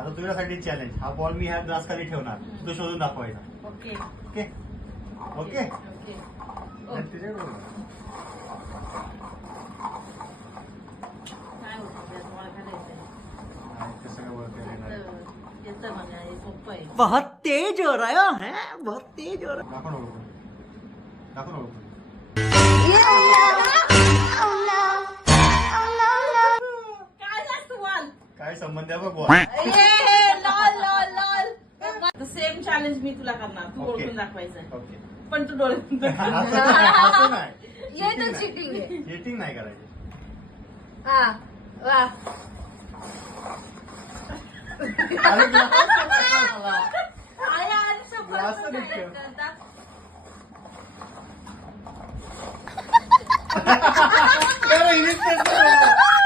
आता तुझ्यासाठी चॅलेंज. हा बॉल मी ह्या ग्लास खाली ठेवणार, तू शोधून दाखवायचा. Okay okay okay. ओके. तुझ्याकडे बघ. काय होतं त्यात मला काय येतंय? नाही, ते सगळं वरती येणार. येतं मला, हे सोपं आहे. बहुत तेज हो रहा है बहुत तेज हो रहा दाखव ना ओळखून. दाखव ना ओळखून. काय जास्त बॉल? काय संबंध आहे बघ ball. Lol lol lol. Same challenge मी तुला करणार. तू ओके. ओळखून दाखवायचं ओके. पण तू डोळे असं नाही. ये तर चिटिंग आहे. चीटिंग नाही करायची. हा वा. अरे glass मला. आया, आणि शपथ Glass तू नाही काय ठेव. करता? अरे, इमिटेट कर.